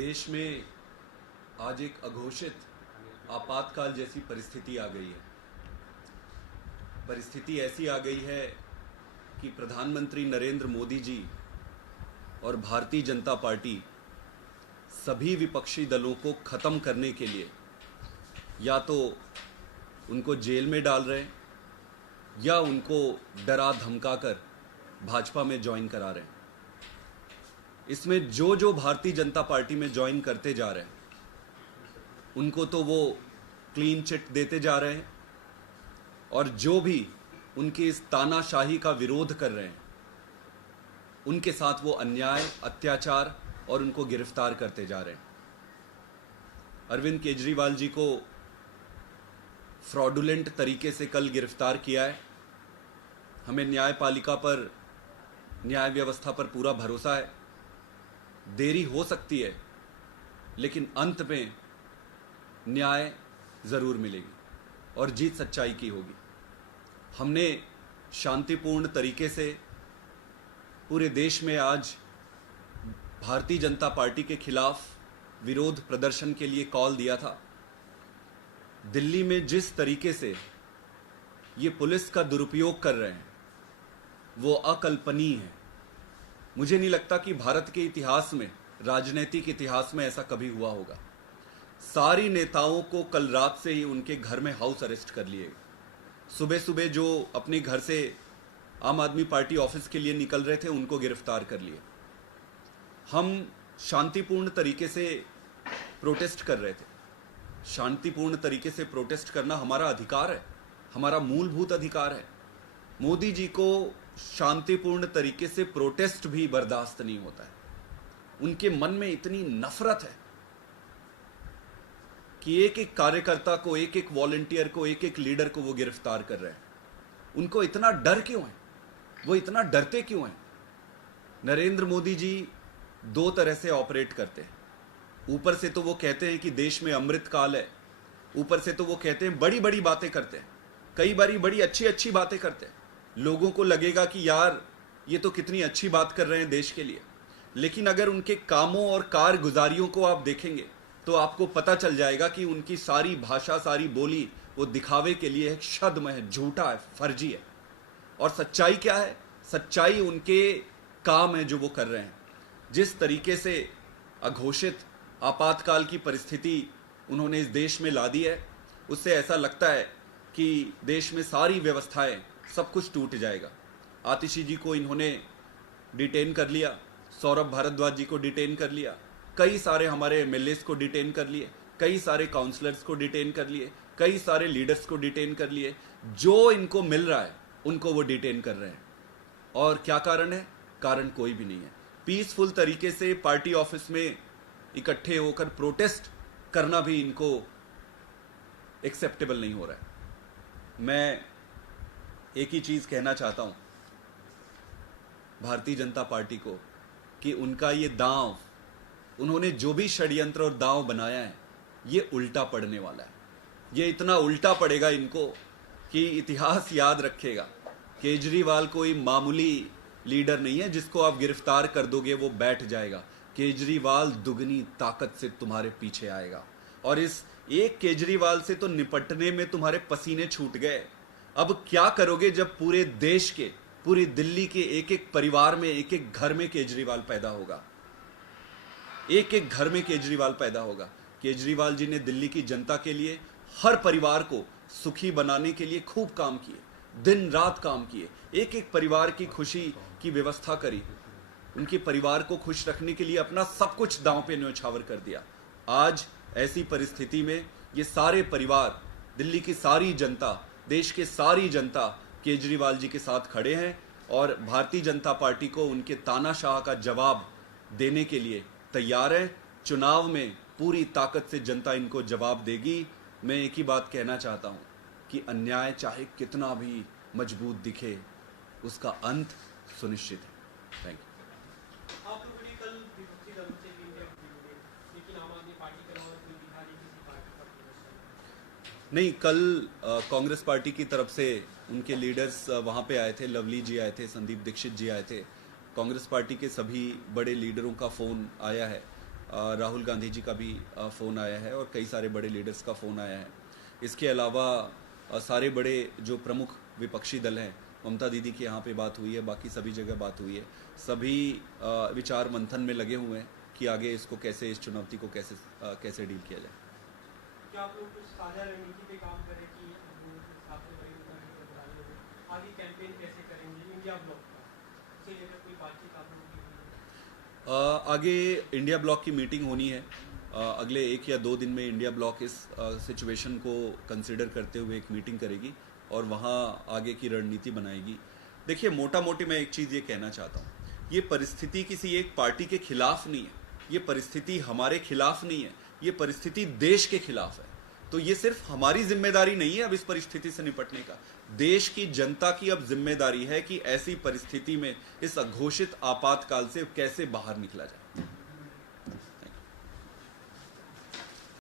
देश में आज एक अघोषित आपातकाल जैसी परिस्थिति आ गई है। परिस्थिति ऐसी आ गई है कि प्रधानमंत्री नरेंद्र मोदी जी और भारतीय जनता पार्टी सभी विपक्षी दलों को ख़त्म करने के लिए या तो उनको जेल में डाल रहे हैं या उनको डरा धमकाकर भाजपा में ज्वाइन करा रहे हैं। इसमें जो जो भारतीय जनता पार्टी में ज्वाइन करते जा रहे हैं उनको तो वो क्लीन चिट देते जा रहे हैं और जो भी उनकी इस तानाशाही का विरोध कर रहे हैं उनके साथ वो अन्याय, अत्याचार और उनको गिरफ्तार करते जा रहे हैं। अरविंद केजरीवाल जी को फ्रॉडुलेंट तरीके से कल गिरफ्तार किया है। हमें न्यायपालिका पर, न्याय व्यवस्था पर पूरा भरोसा है। देरी हो सकती है लेकिन अंत में न्याय जरूर मिलेगी और जीत सच्चाई की होगी। हमने शांतिपूर्ण तरीके से पूरे देश में आज भारतीय जनता पार्टी के खिलाफ विरोध प्रदर्शन के लिए कॉल दिया था। दिल्ली में जिस तरीके से ये पुलिस का दुरुपयोग कर रहे हैं वो अकल्पनीय है। मुझे नहीं लगता कि भारत के इतिहास में, राजनीतिक इतिहास में ऐसा कभी हुआ होगा। सारी नेताओं को कल रात से ही उनके घर में हाउस अरेस्ट कर लिए। सुबह सुबह जो अपने घर से आम आदमी पार्टी ऑफिस के लिए निकल रहे थे उनको गिरफ्तार कर लिए। हम शांतिपूर्ण तरीके से प्रोटेस्ट कर रहे थे। शांतिपूर्ण तरीके से प्रोटेस्ट करना हमारा अधिकार है, हमारा मूलभूत अधिकार है। मोदी जी को शांतिपूर्ण तरीके से प्रोटेस्ट भी बर्दाश्त नहीं होता है। उनके मन में इतनी नफरत है कि एक एक कार्यकर्ता को, एक एक वॉलंटियर को, एक एक लीडर को वो गिरफ्तार कर रहे हैं। उनको इतना डर क्यों है? वो इतना डरते क्यों हैं? नरेंद्र मोदी जी दो तरह से ऑपरेट करते हैं। ऊपर से तो वो कहते हैं कि देश में अमृत काल है, ऊपर से तो वो कहते हैं, बड़ी बड़ी बातें करते हैं, कई बारी बड़ी अच्छी अच्छी बातें करते हैं। लोगों को लगेगा कि यार ये तो कितनी अच्छी बात कर रहे हैं देश के लिए। लेकिन अगर उनके कामों और कारगुजारियों को आप देखेंगे तो आपको पता चल जाएगा कि उनकी सारी भाषा, सारी बोली वो दिखावे के लिए एक छद्म है, झूठा है, फर्जी है। और सच्चाई क्या है? सच्चाई उनके काम है जो वो कर रहे हैं। जिस तरीके से अघोषित आपातकाल की परिस्थिति उन्होंने इस देश में ला दी है उससे ऐसा लगता है कि देश में सारी व्यवस्थाएं, सब कुछ टूट जाएगा। आतिशी जी को इन्होंने डिटेन कर लिया, सौरभ भारद्वाज जी को डिटेन कर लिया, कई सारे हमारे एमएलएस को डिटेन कर लिए, कई सारे काउंसलर्स को डिटेन कर लिए, कई सारे लीडर्स को डिटेन कर लिए। जो इनको मिल रहा है उनको वो डिटेन कर रहे हैं। और क्या कारण है? कारण कोई भी नहीं है। पीसफुल तरीके से पार्टी ऑफिस में इकट्ठे होकर प्रोटेस्ट करना भी इनको एक्सेप्टेबल नहीं हो रहा है। मैं एक ही चीज कहना चाहता हूं भारतीय जनता पार्टी को कि उनका ये दांव, उन्होंने जो भी षड्यंत्र और दांव बनाया है ये उल्टा पड़ने वाला है। ये इतना उल्टा पड़ेगा इनको कि इतिहास याद रखेगा। केजरीवाल कोई मामूली लीडर नहीं है जिसको आप गिरफ्तार कर दोगे वो बैठ जाएगा। केजरीवाल दुगनी ताकत से तुम्हारे पीछे आएगा और इस एक केजरीवाल से तो निपटने में तुम्हारे पसीने छूट गए। अब क्या करोगे जब पूरे देश के, पूरी दिल्ली के एक एक परिवार में, एक एक घर में केजरीवाल पैदा होगा? एक एक घर में केजरीवाल पैदा होगा। केजरीवाल जी ने दिल्ली की जनता के लिए, हर परिवार को सुखी बनाने के लिए खूब काम किए, दिन रात काम किए, एक एक परिवार की खुशी की व्यवस्था करी, उनके परिवार को खुश रखने के लिए अपना सब कुछ दांव पे न्यौछावर कर दिया। आज ऐसी परिस्थिति में ये सारे परिवार, दिल्ली की सारी जनता, देश के सारी जनता केजरीवाल जी के साथ खड़े हैं और भारतीय जनता पार्टी को उनके तानाशाह का जवाब देने के लिए तैयार है। चुनाव में पूरी ताकत से जनता इनको जवाब देगी। मैं एक ही बात कहना चाहता हूं कि अन्याय चाहे कितना भी मजबूत दिखे, उसका अंत सुनिश्चित है। Thank you. आप लोगों ने कल विपक्षी दलों से भी मिले, लेकिन आम आदमी पार्टी के अलावा कोई बिहारी किसी पार्टी का प्रदर्शन नहीं, कल कांग्रेस पार्टी की तरफ से उनके लीडर्स वहाँ पे आए थे। लवली जी आए थे, संदीप दीक्षित जी आए थे। कांग्रेस पार्टी के सभी बड़े लीडरों का फ़ोन आया है राहुल गांधी जी का भी फ़ोन आया है और कई सारे बड़े लीडर्स का फ़ोन आया है। इसके अलावा सारे बड़े जो प्रमुख विपक्षी दल हैं, ममता दीदी की यहाँ पे बात हुई है, बाकी सभी जगह बात हुई है। सभी विचार मंथन में लगे हुए हैं कि आगे इसको कैसे, इस चुनौती को कैसे डील किया जाए। क्या आप लोग कुछ साझा रणनीति पे काम करें कि साथ में बड़ी उतारने में आगे कैंपेन कैसे करेंगे इंडिया ब्लॉक का, उसे लेकर कोई बातचीत आप लोगों की हुई है? आगे इंडिया ब्लॉक की मीटिंग होनी है। अगले 1 या 2 दिन में इंडिया ब्लॉक इस सिचुएशन को कंसिडर करते हुए एक मीटिंग करेगी और वहाँ आगे की रणनीति बनाएगी। देखिए, मोटा मोटी मैं एक चीज़ ये कहना चाहता हूँ, ये परिस्थिति किसी एक पार्टी के खिलाफ नहीं है, ये परिस्थिति हमारे खिलाफ नहीं है, ये परिस्थिति देश के खिलाफ है। तो ये सिर्फ हमारी जिम्मेदारी नहीं है अब इस परिस्थिति से निपटने का, देश की जनता की अब जिम्मेदारी है कि ऐसी परिस्थिति में इस अघोषित आपातकाल से कैसे बाहर निकला जाए।